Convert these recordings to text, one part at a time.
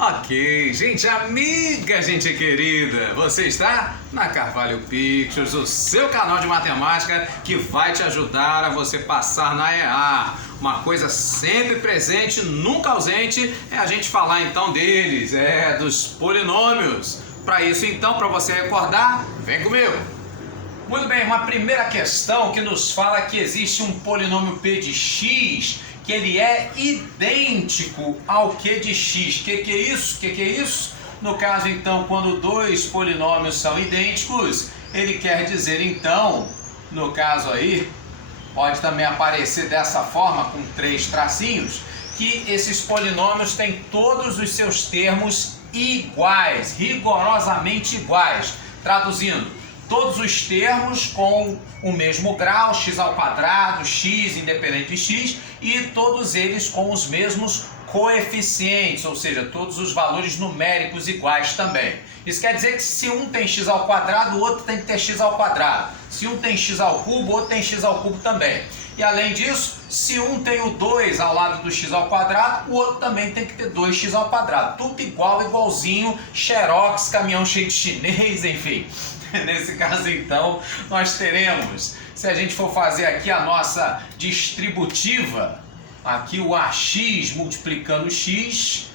Ok, gente amiga, gente querida, você está na Carvalho Pictures, o seu canal de matemática que vai te ajudar a você passar na EA. Uma coisa sempre presente, nunca ausente, é a gente falar então deles, dos polinômios. Para isso então, para você recordar, vem comigo. Muito bem, uma primeira questão que nos fala que existe um polinômio p de x que ele é idêntico ao q de x. Que é isso? Que é isso? No caso, então, quando dois polinômios são idênticos, ele quer dizer, então, no caso aí, pode também aparecer dessa forma, com 3 tracinhos, que esses polinômios têm todos os seus termos iguais, rigorosamente iguais. Traduzindo, todos os termos com o mesmo grau, x ao quadrado, x independente de x, e todos eles com os mesmos coeficientes, ou seja, todos os valores numéricos iguais também. Isso quer dizer que se um tem x ao quadrado, o outro tem que ter x ao quadrado. Se um tem x ao cubo, o outro tem x ao cubo também. E além disso, se um tem o 2 ao lado do x ao quadrado, o outro também tem que ter 2x ao quadrado. Tudo igual, igualzinho, xerox, caminhão cheio de chinês, enfim. Nesse caso, então, nós teremos, se a gente for fazer aqui a nossa distributiva, aqui o AX multiplicando o X,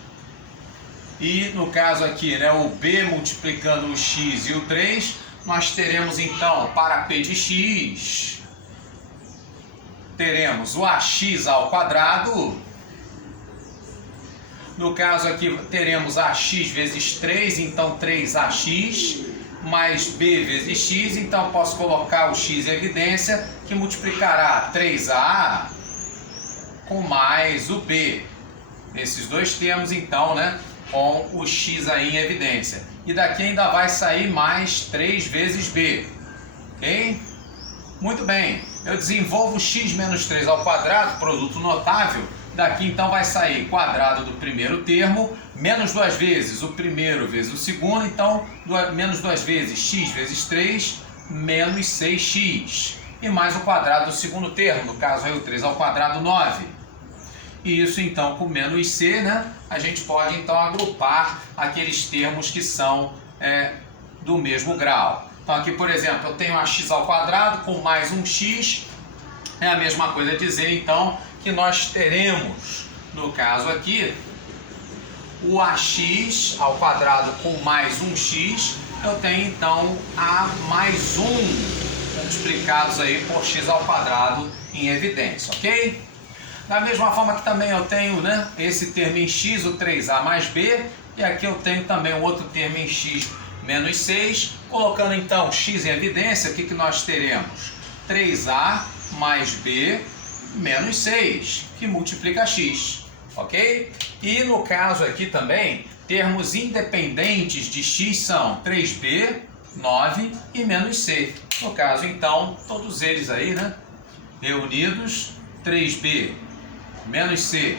e no caso aqui, né, o B multiplicando o X e o 3, nós teremos então, para P de X, teremos o AX ao quadrado. No caso aqui, teremos AX vezes 3, então 3AX, mais b vezes x, então posso colocar o x em evidência, que multiplicará 3a com mais o b. Esses dois termos, então, né, com o x aí em evidência. E daqui ainda vai sair mais 3 vezes b. Ok? Muito bem. Eu desenvolvo x menos 3 ao quadrado, produto notável. Daqui então vai sair quadrado do primeiro termo, menos 2 vezes o primeiro vezes o segundo, então menos 2 vezes x vezes 3, menos 6x. E mais o quadrado do segundo termo, no caso aí o 3 ao quadrado, 9. E isso então com menos c, né, a gente pode então agrupar aqueles termos que são do mesmo grau. Então aqui, por exemplo, eu tenho ax ao quadrado com mais um x, é a mesma coisa dizer então que nós teremos, no caso aqui, o ax ao quadrado com mais um x, eu tenho então a mais 1 multiplicados aí por x ao quadrado em evidência, ok? Da mesma forma que também eu tenho, né, esse termo em x, o 3a mais b, e aqui eu tenho também um outro termo em x menos 6, colocando então x em evidência, o que nós teremos? 3a mais b menos 6, que multiplica x, ok? E no caso aqui também, termos independentes de x são 3b, 9 e menos c. No caso, então, todos eles aí, né, reunidos, 3b menos c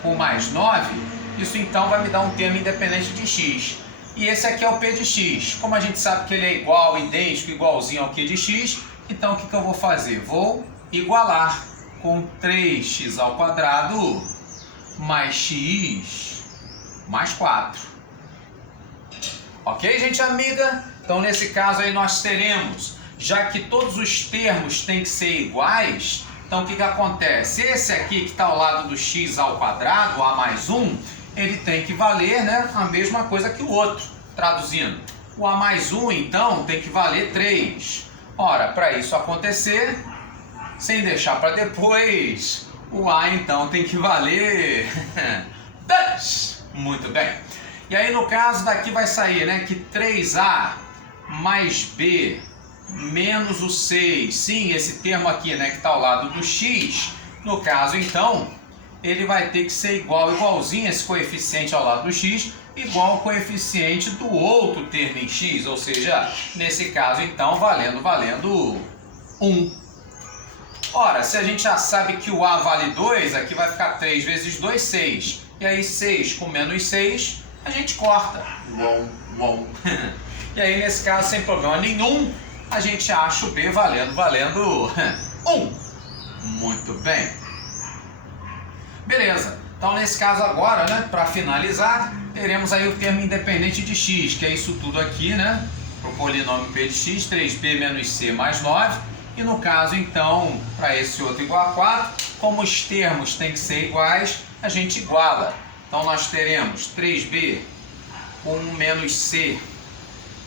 com mais 9, isso então vai me dar um termo independente de x. E esse aqui é o p de x. Como a gente sabe que ele é igual, idêntico, igualzinho ao q de x, então o que eu vou fazer? Vou igualar com 3x ao quadrado mais x mais 4. Ok, gente amiga? Então, nesse caso aí nós teremos, já que todos os termos têm que ser iguais, então o que acontece? Esse aqui que está ao lado do x ao quadrado, a mais 1, ele tem que valer, né, a mesma coisa que o outro. Traduzindo, o a mais 1, então, tem que valer 3. Ora, para isso acontecer, sem deixar para depois, o a então tem que valer 10. Muito bem. E aí no caso daqui vai sair, né, que 3a mais b menos o 6, sim, esse termo aqui, né, que está ao lado do x, no caso então, ele vai ter que ser igual, igualzinho esse coeficiente ao lado do x, igual ao coeficiente do outro termo em x, ou seja, nesse caso então, valendo 1. Ora, se a gente já sabe que o a vale 2, aqui vai ficar 3 vezes 2, 6. E aí 6 com menos 6, a gente corta. E aí nesse caso, sem problema nenhum, a gente acha o b valendo 1. Muito bem. Beleza. Então, nesse caso agora, né, para finalizar, teremos aí o termo independente de x, que é isso tudo aqui, né? Para o polinômio p de x, 3b menos c mais 9. E no caso, então, para esse outro igual a 4, como os termos têm que ser iguais, a gente iguala. Então, nós teremos 3b com menos c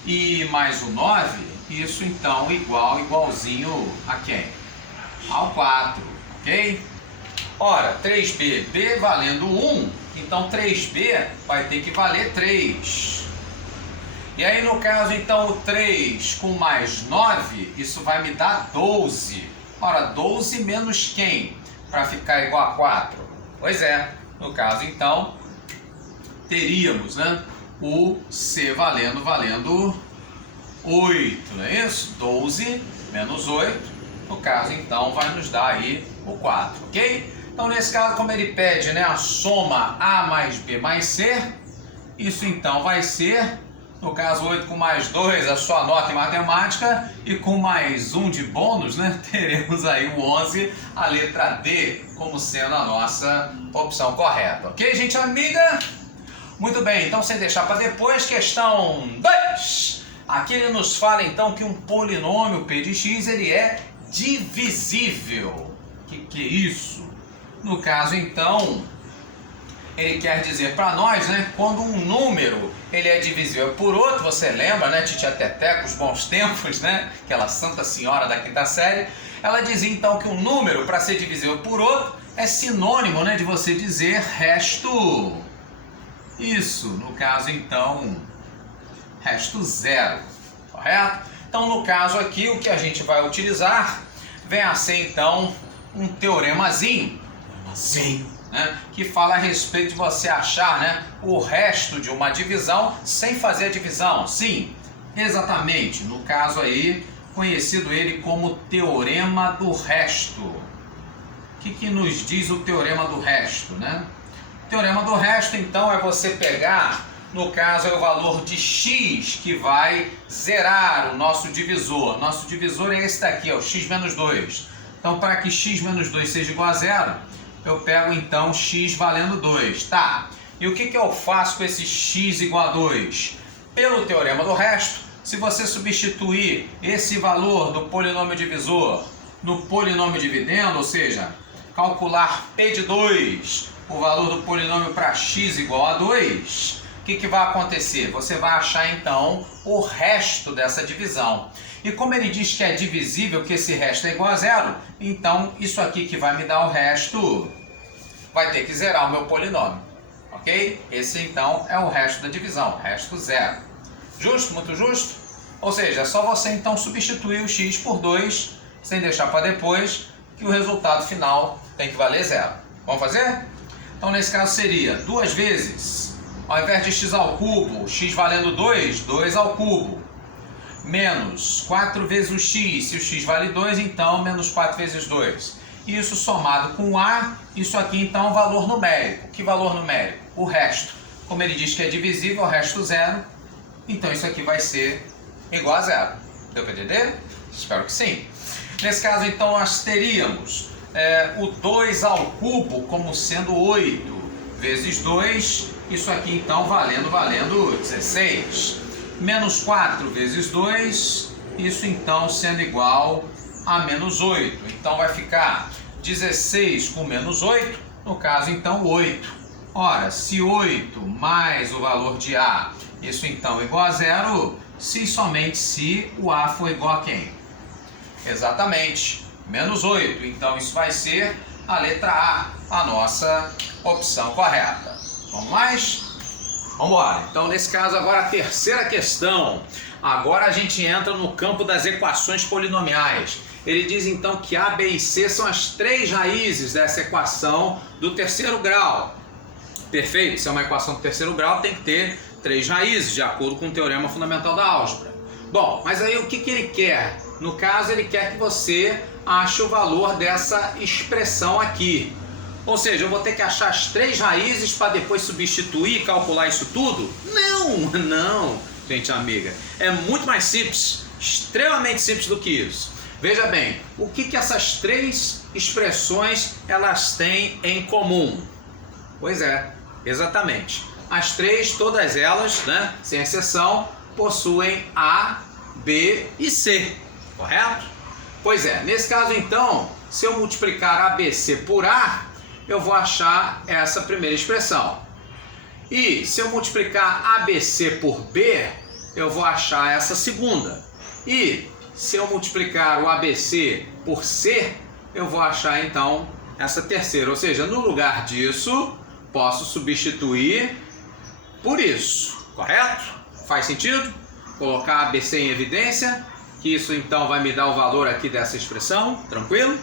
e mais o 9, isso então igualzinho a quem? Ao 4, ok? Ora, 3b, b valendo 1, então 3b vai ter que valer 3. E aí no caso então o 3 com mais 9, isso vai me dar 12. Ora, 12 menos quem? Para ficar igual a 4? Pois é, no caso então teríamos, né, o c valendo 8, não é isso? 12 menos 8, no caso então vai nos dar aí o 4, ok? Então nesse caso, como ele pede, né, a soma a mais b mais c, isso então vai ser, no caso 8 com mais 2, a sua nota em matemática, e com mais 1 de bônus, né, teremos aí o 11, a letra D, como sendo a nossa opção correta, ok, gente amiga? Muito bem, então sem deixar para depois, questão 2. Aqui ele nos fala então que um polinômio p de x ele é divisível. Que é isso? No caso então, ele quer dizer para nós, né, quando um número ele é divisível por outro, você lembra, né, Titia Teteca, os bons tempos, né, aquela santa senhora da quinta série, ela dizia então que um número para ser divisível por outro é sinônimo, né, de você dizer resto. Isso, no caso então, resto zero, correto? Então no caso aqui o que a gente vai utilizar vem a ser então um teoremazinho, né, que fala a respeito de você achar, né, o resto de uma divisão sem fazer a divisão. Sim, exatamente, no caso aí conhecido ele como teorema do resto. O que nos diz o teorema do resto, né? O teorema do resto então é você pegar, no caso é o valor de x que vai zerar o nosso divisor. Nosso divisor é esse daqui, é o x menos 2. Então para que x menos 2 seja igual a zero, eu pego então x valendo 2, tá? E o que eu faço com esse x igual a 2? Pelo teorema do resto, se você substituir esse valor do polinômio divisor no polinômio dividendo, ou seja, calcular p de 2, o valor do polinômio para x igual a 2, o que vai acontecer? Você vai achar então o resto dessa divisão. E como ele diz que é divisível, que esse resto é igual a zero, então isso aqui que vai me dar o resto vai ter que zerar o meu polinômio, ok? Esse então é o resto da divisão, resto zero. Justo? Muito justo? Ou seja, é só você então substituir o x por 2, sem deixar para depois, que o resultado final tem que valer zero. Vamos fazer? Então nesse caso seria 2 vezes, ao invés de x ao cubo, x valendo 2, 2 ao cubo, menos 4 vezes o x, se o x vale 2, então menos 4 vezes 2. Isso somado com a, isso aqui então é um valor numérico. Que valor numérico? O resto. Como ele diz que é divisível, o resto zero, então isso aqui vai ser igual a zero. Deu para entender? Espero que sim. Nesse caso então nós teríamos o 2 ao cubo como sendo 8 vezes 2, isso aqui então valendo 16. Menos 4 vezes 2, isso então sendo igual a menos 8. Então vai ficar 16 com menos 8, no caso então 8. Ora, se 8 mais o valor de A, isso então é igual a zero, se somente se o A for igual a quem? Exatamente, menos 8. Então isso vai ser a letra A, a nossa opção correta. Vamos mais? Vamos embora. Então nesse caso agora a terceira questão. Agora a gente entra no campo das equações polinomiais. Ele diz então que A, B e C são as 3 raízes dessa equação do terceiro grau. Perfeito? Se é uma equação do terceiro grau, tem que ter 3 raízes, de acordo com o teorema fundamental da álgebra. Bom, mas aí o que ele quer? No caso, ele quer que você ache o valor dessa expressão aqui. Ou seja, eu vou ter que achar as 3 raízes para depois substituir e calcular isso tudo? Não, gente amiga. É muito mais simples, extremamente simples do que isso. Veja bem, o que essas 3 expressões elas têm em comum? Pois é, exatamente. As três, todas elas, né, sem exceção, possuem A, B e C, correto? Pois é, nesse caso então, se eu multiplicar ABC por A, eu vou achar essa primeira expressão. E se eu multiplicar ABC por B, eu vou achar essa segunda. E se eu multiplicar o ABC por C, eu vou achar então essa terceira. Ou seja, no lugar disso, posso substituir por isso, correto? Faz sentido? Colocar ABC em evidência, que isso então vai me dar o valor aqui dessa expressão, tranquilo?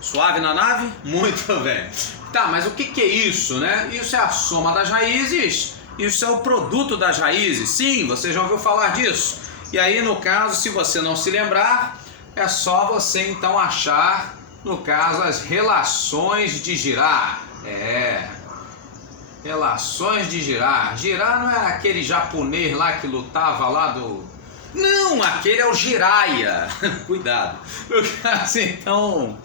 Suave na nave? Muito bem. Tá, mas o que é isso, né? Isso é a soma das raízes, isso é o produto das raízes. Sim, você já ouviu falar disso. E aí, no caso, se você não se lembrar, é só você então achar, no caso, as relações de Girard. Relações de Girard. Girard não era aquele japonês lá que lutava lá do... Não, aquele é o Jiraiya. Cuidado. No caso, então,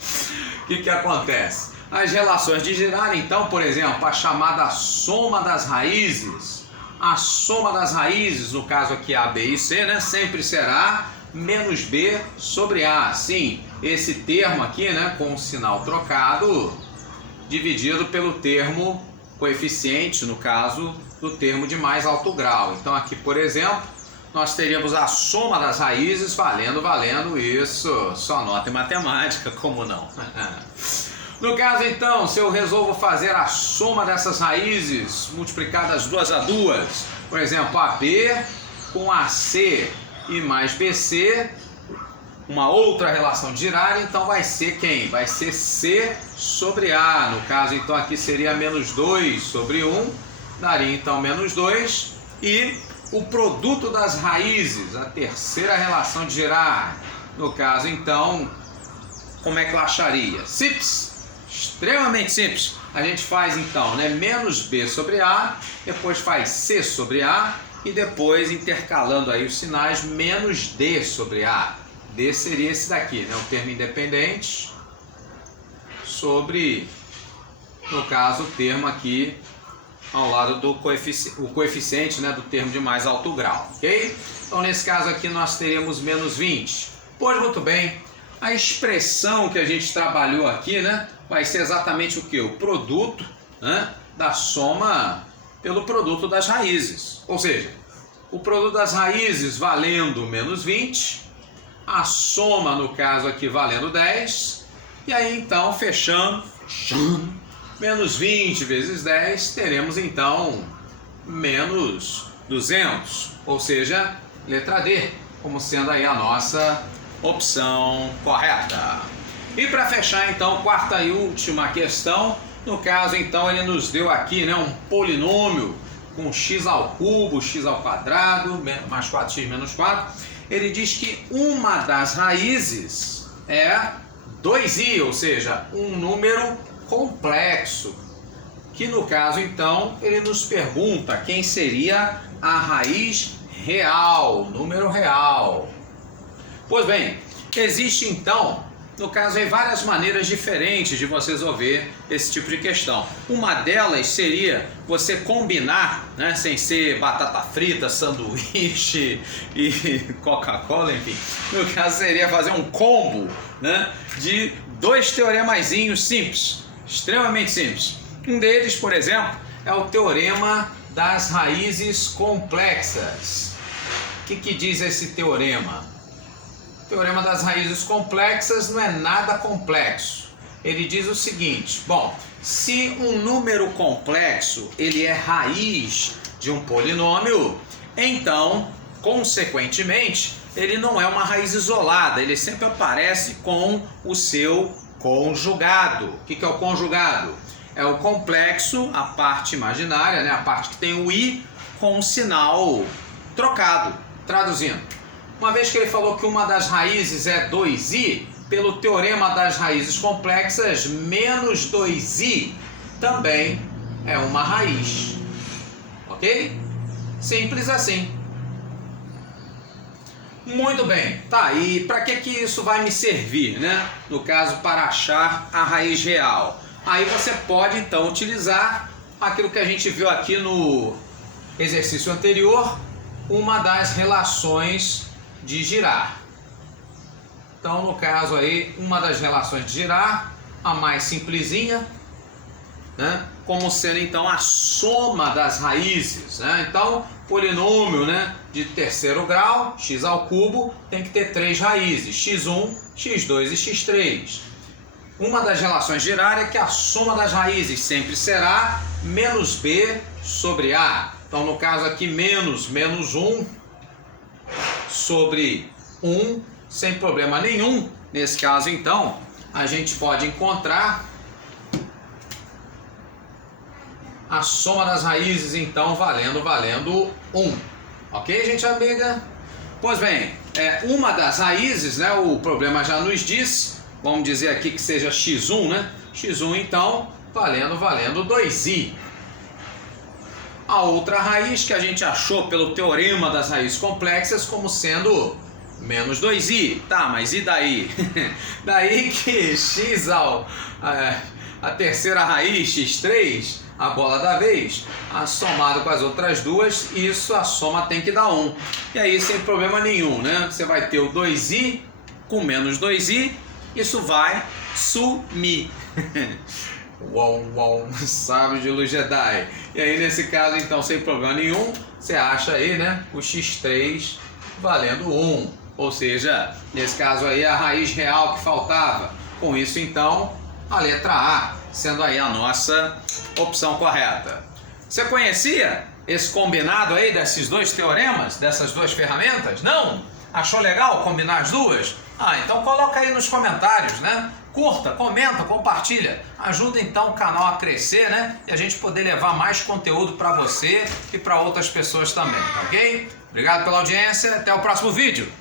o que acontece? As relações de Girard, então, por exemplo, a chamada soma das raízes. A soma das raízes, no caso aqui A, B e C, né, sempre será menos B sobre A. Sim, esse termo aqui, né, com o sinal trocado, dividido pelo termo coeficiente, no caso do termo de mais alto grau. Então aqui, por exemplo, nós teríamos a soma das raízes valendo isso. Só nota em matemática, como não? No caso então, se eu resolvo fazer a soma dessas raízes multiplicadas duas a duas, por exemplo, AB com AC e mais BC, uma outra relação de Girard, então vai ser quem? Vai ser C sobre A. No caso então aqui seria menos 2 sobre 1, daria então menos 2. E o produto das raízes, a terceira relação de Girard, no caso então, como é que eu acharia? Simples. Extremamente simples. A gente faz então, né, menos B sobre A, depois faz C sobre A e depois intercalando aí os sinais menos D sobre A. D seria esse daqui, né, o termo independente sobre, no caso, o termo aqui ao lado do coeficiente, né, do termo de mais alto grau, ok? Então nesse caso aqui nós teríamos menos 20. Pois muito bem, a expressão que a gente trabalhou aqui, né, vai ser exatamente o que? O produto, né, da soma pelo produto das raízes. Ou seja, o produto das raízes valendo menos 20, a soma, no caso aqui, valendo 10, e aí então, fechando, menos 20 vezes 10, teremos então menos 200, ou seja, letra D, como sendo aí a nossa opção correta. E para fechar então, quarta e última questão, no caso então ele nos deu aqui, né, um polinômio com x ao cubo, x ao quadrado, mais 4x menos 4. Ele diz que uma das raízes é 2i, ou seja, um número complexo. Que no caso então ele nos pergunta quem seria a raiz real, número real. Pois bem, existe então, no caso, aí várias maneiras diferentes de você resolver esse tipo de questão. Uma delas seria você combinar, né, sem ser batata frita, sanduíche e Coca-Cola, enfim. No caso, seria fazer um combo, né, de dois teoremazinhos simples, extremamente simples. Um deles, por exemplo, é o teorema das raízes complexas. O que diz esse teorema? O teorema das raízes complexas não é nada complexo. Ele diz o seguinte: bom, se um número complexo ele é raiz de um polinômio, então, consequentemente, ele não é uma raiz isolada, ele sempre aparece com o seu conjugado. O que é o conjugado? É o complexo, a parte imaginária, né, a parte que tem o i com o sinal trocado. Traduzindo, uma vez que ele falou que uma das raízes é 2i, pelo teorema das raízes complexas, menos 2i também é uma raiz. Ok? Simples assim. Muito bem. Tá, e para que isso vai me servir, né? No caso, para achar a raiz real. Aí você pode então utilizar aquilo que a gente viu aqui no exercício anterior, uma das relações de Girard. Então, no caso aí, uma das relações de Girard, a mais simplesinha, né? Como sendo então a soma das raízes, né? Então, polinômio, né, de terceiro grau, x ao cubo, tem que ter 3 raízes, x1, x2 e x3. Uma das relações de Girard é que a soma das raízes sempre será menos b sobre a. Então, no caso aqui, menos 1 sobre 1, sem problema nenhum. Nesse caso, então, a gente pode encontrar a soma das raízes, então, valendo 1. Ok, gente amiga? Pois bem, uma das raízes, né, o problema já nos disse, vamos dizer aqui que seja x1, né? x1, então, valendo 2i. A outra raiz que a gente achou pelo teorema das raízes complexas como sendo menos 2i. Tá, mas e daí? Daí que x a terceira raiz, x3, a bola da vez, somado com as outras duas, isso a soma tem que dar 1. E aí sem problema nenhum, né? Você vai ter o 2i com menos 2i, isso vai sumir. Uau, sábio de luz Jedi. E aí nesse caso então sem problema nenhum, você acha aí, né, o x3 valendo 1. Ou seja, nesse caso aí a raiz real que faltava. Com isso então, a letra A sendo aí a nossa opção correta. Você conhecia esse combinado aí desses dois teoremas, dessas duas ferramentas? Não? Achou legal combinar as duas? Então coloca aí nos comentários, né? Curta, comenta, compartilha. Ajuda então o canal a crescer, né? E a gente poder levar mais conteúdo para você e para outras pessoas também, tá ok? Obrigado pela audiência, até o próximo vídeo.